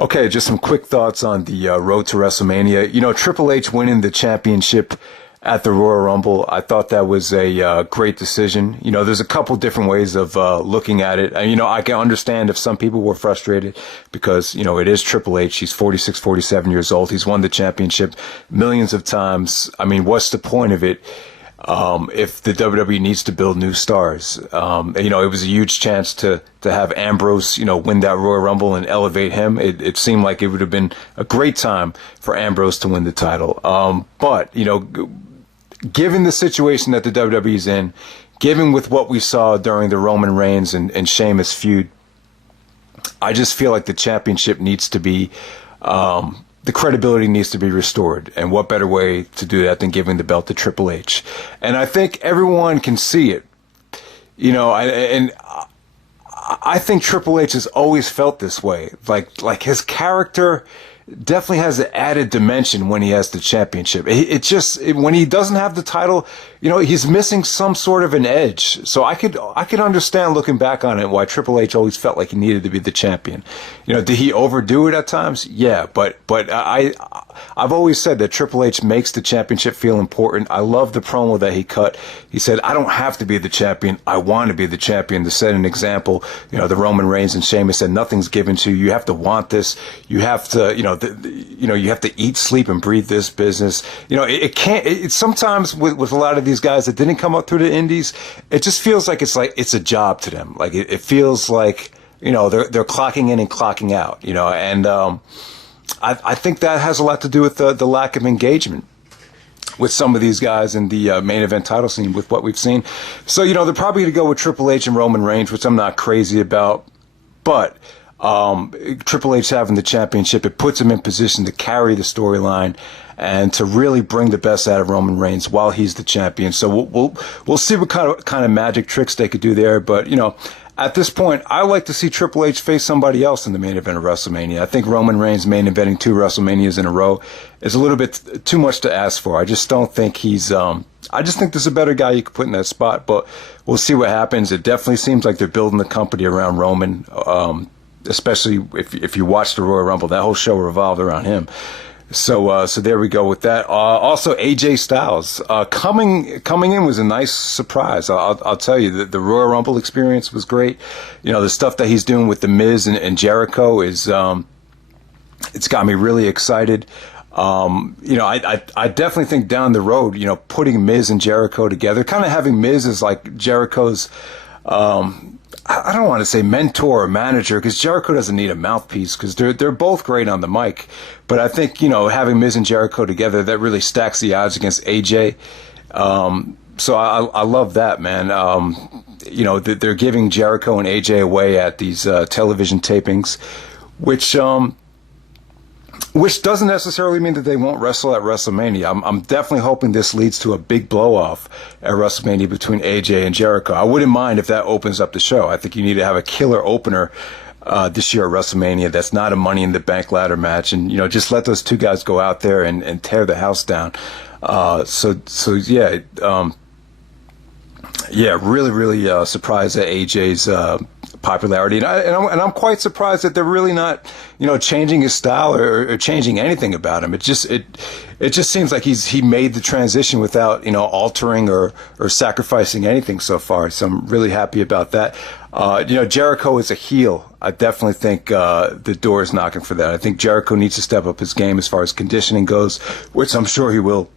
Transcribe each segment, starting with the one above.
Okay, just some quick thoughts on the road to WrestleMania. You know, Triple H winning the championship at the Royal Rumble, I thought that was a great decision. You know, there's a couple different ways of looking at it. And, you know, I can understand if some people were frustrated because, you know, it is Triple H. He's 46, 47 years old. He's won the championship millions of times. I mean, what's the point of it? If the WWE needs to build new stars. You know, it was a huge chance to have Ambrose, you know, win that Royal Rumble and elevate him. It seemed like it would have been a great time for Ambrose to win the title. But, you know, given the situation that the WWE is in, given with what we saw during the Roman Reigns and Sheamus feud, I just feel like the championship needs to be, the credibility needs to be restored. And what better way to do that than giving the belt to Triple H? And I think everyone can see it. You know, I think Triple H has always felt this way. Like his character definitely has an added dimension when he has the championship. When he doesn't have the title, you know, he's missing some sort of an edge. So I could understand looking back on it why Triple H always felt like he needed to be the champion. You know, did he overdo it at times? Yeah, but I've always said that Triple H makes the championship feel important. I love the promo that he cut. He said, "I don't have to be the champion. I want to be the champion," to set an example. You know, the Roman Reigns and Sheamus said, "Nothing's given to you. You have to want this. You have to, you know, you have to eat, sleep, and breathe this business." You know, it can't. Sometimes with a lot of these guys that didn't come up through the indies, it just feels like it's a job to them. Like it feels like, you know, they're clocking in and clocking out. You know, and I think that has a lot to do with the lack of engagement with some of these guys in the main event title scene with what we've seen. So, you know, they're probably going to go with Triple H and Roman Reigns, which I'm not crazy about. But Triple H having the championship, it puts him in position to carry the storyline and to really bring the best out of Roman Reigns while he's the champion. So we'll see what kind of magic tricks they could do there. But, you know, at this point, I like to see Triple H face somebody else in the main event of WrestleMania. I think Roman Reigns main eventing 2 WrestleManias in a row is a little bit too much to ask for. I just don't think he's I just think there's a better guy you could put in that spot, but we'll see what happens. It definitely seems like they're building the company around Roman, especially if you watch the Royal Rumble. That whole show revolved around him. So there we go with that. Also, AJ Styles coming in was a nice surprise. I'll tell you, the Royal Rumble experience was great. You know, the stuff that he's doing with the Miz and Jericho is it's got me really excited. You know, I definitely think down the road, you know, putting Miz and Jericho together, kind of having Miz as like Jericho's, I don't want to say mentor or manager, because Jericho doesn't need a mouthpiece, because they're both great on the mic. But I think, you know, having Miz and Jericho together, that really stacks the odds against AJ. So I love that, man. You know, they're giving Jericho and AJ away at these television tapings, which doesn't necessarily mean that they won't wrestle at WrestleMania. I'm definitely hoping this leads to a big blow-off at WrestleMania between AJ and Jericho. I wouldn't mind if that opens up the show. I think you need to have a killer opener this year at WrestleMania that's not a Money in the Bank ladder match. And, you know, just let those two guys go out there and tear the house down. Yeah, really surprised at AJ's popularity, and I'm quite surprised that they're really not, you know, changing his style or changing anything about him. It just seems like he made the transition without, you know, altering or sacrificing anything so far. So I'm really happy about that. You know, Jericho is a heel. I definitely think the door is knocking for that. I think Jericho needs to step up his game as far as conditioning goes, which I'm sure he will.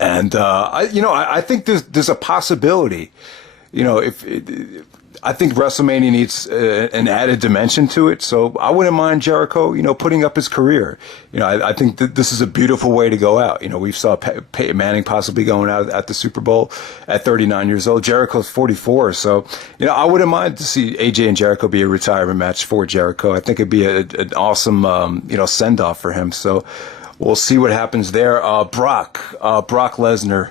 And I think there's a possibility, you know, I think WrestleMania needs an added dimension to it. So I wouldn't mind Jericho, you know, putting up his career. You know, I think that this is a beautiful way to go out. You know, we saw Peyton Manning possibly going out at the Super Bowl at 39 years old. Jericho's 44. So, you know, I wouldn't mind to see AJ and Jericho be a retirement match for Jericho. I think it'd be an awesome, you know, send-off for him. So we'll see what happens there. Brock Lesnar.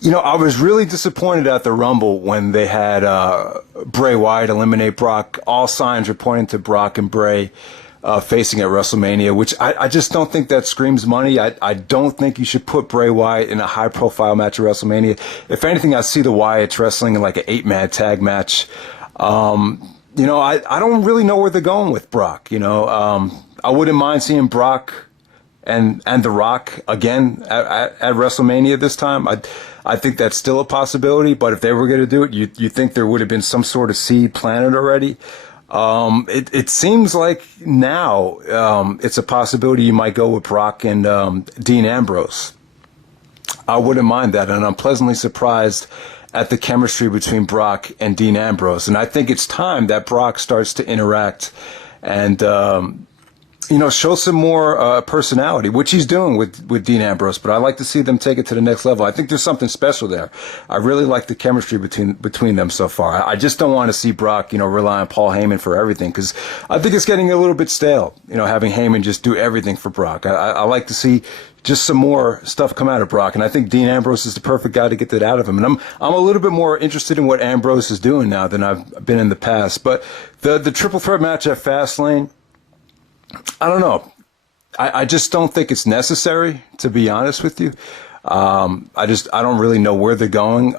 You know, I was really disappointed at the Rumble when they had Bray Wyatt eliminate Brock. All signs were pointing to Brock and Bray facing at WrestleMania, which I just don't think that screams money. I don't think you should put Bray Wyatt in a high-profile match at WrestleMania. If anything, I see the Wyatts wrestling in like an 8-man tag match. I don't really know where they're going with Brock. I wouldn't mind seeing Brock and The Rock again at WrestleMania this time. I think that's still a possibility, but if they were going to do it, you think there would have been some sort of seed planted already. It seems like now it's a possibility you might go with Brock and Dean Ambrose. I wouldn't mind that, and I'm pleasantly surprised at the chemistry between Brock and Dean Ambrose. And I think it's time that Brock starts to interact and show some more personality, which he's doing with Dean Ambrose. But I like to see them take it to the next level. I think there's something special there. I really like the chemistry between them so far. I just don't want to see Brock, rely on Paul Heyman for everything, because I think it's getting a little bit stale, having Heyman just do everything for Brock. I like to see just some more stuff come out of Brock, and I think Dean Ambrose is the perfect guy to get that out of him. And I'm a little bit more interested in what Ambrose is doing now than I've been in the past. But the triple threat match at Fastlane, I don't know. I just don't think it's necessary, to be honest with you. I don't really know where they're going.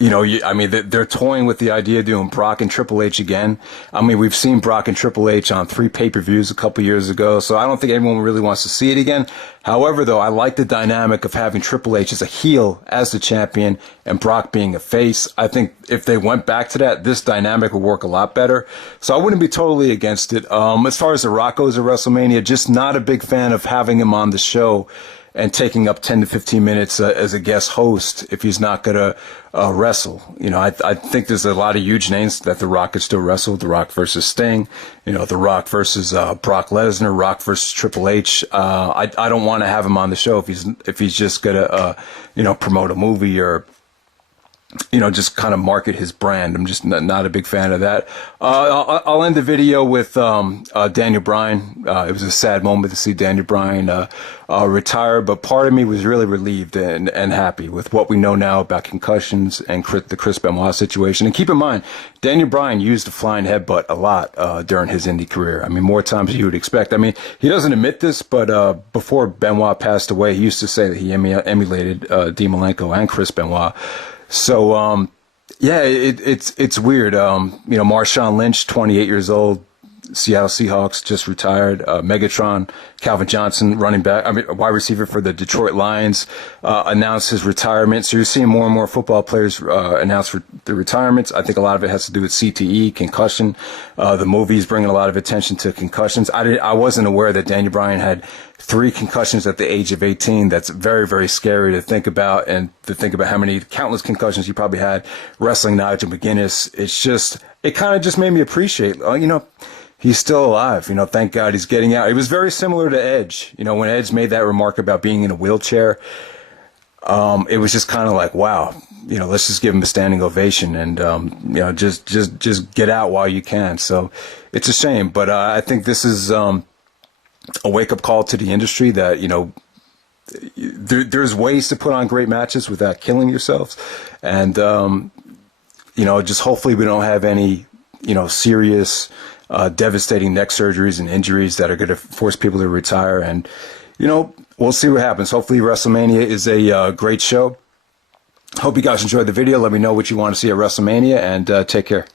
They're toying with the idea of doing Brock and Triple H again. I mean, we've seen Brock and Triple H on 3 pay-per-views a couple years ago, so I don't think anyone really wants to see it again. However, though, I like the dynamic of having Triple H as a heel, as the champion, and Brock being a face. I think if they went back to that, this dynamic would work a lot better. So I wouldn't be totally against it. As far as The Rock goes at WrestleMania, just not a big fan of having him on the show and taking up 10 to 15 minutes as a guest host if he's not going to wrestle. I think there's a lot of huge names that The Rock could still wrestle. The Rock versus Sting, The Rock versus Brock Lesnar, Rock versus Triple H. I don't want to have him on the show if he's just going to, promote a movie or, just kind of market his brand. I'm just not a big fan of that. I'll end the video with Daniel Bryan. It was a sad moment to see Daniel Bryan retire, but part of me was really relieved and happy with what we know now about concussions and the Chris Benoit situation. And keep in mind, Daniel Bryan used the flying headbutt a lot during his indie career. I mean, more times than you would expect. I mean, he doesn't admit this, but before Benoit passed away, he used to say that he emulated Dean Malenko and Chris Benoit. So, it's weird. Marshawn Lynch, 28 years old, Seattle Seahawks, just retired. Megatron, Calvin Johnson, wide receiver for the Detroit Lions, announced his retirement. So you're seeing more and more football players announce their retirements. I think a lot of it has to do with CTE, concussion. The movie's bringing a lot of attention to concussions. I wasn't aware that Daniel Bryan had 3 concussions at the age of 18. That's very, very scary to think about, and to think about how many countless concussions he probably had wrestling Nigel McGuinness. It kind of just made me appreciate, he's still alive. Thank God he's getting out. It was very similar to Edge. When Edge made that remark about being in a wheelchair, it was just kind of like, wow, let's just give him a standing ovation and, just get out while you can. So it's a shame, but I think this is a wake-up call to the industry that, there's ways to put on great matches without killing yourselves. And, just hopefully we don't have any, serious, devastating neck surgeries and injuries that are going to force people to retire. And, we'll see what happens. Hopefully WrestleMania is a great show. Hope you guys enjoyed the video. Let me know what you want to see at WrestleMania, and take care.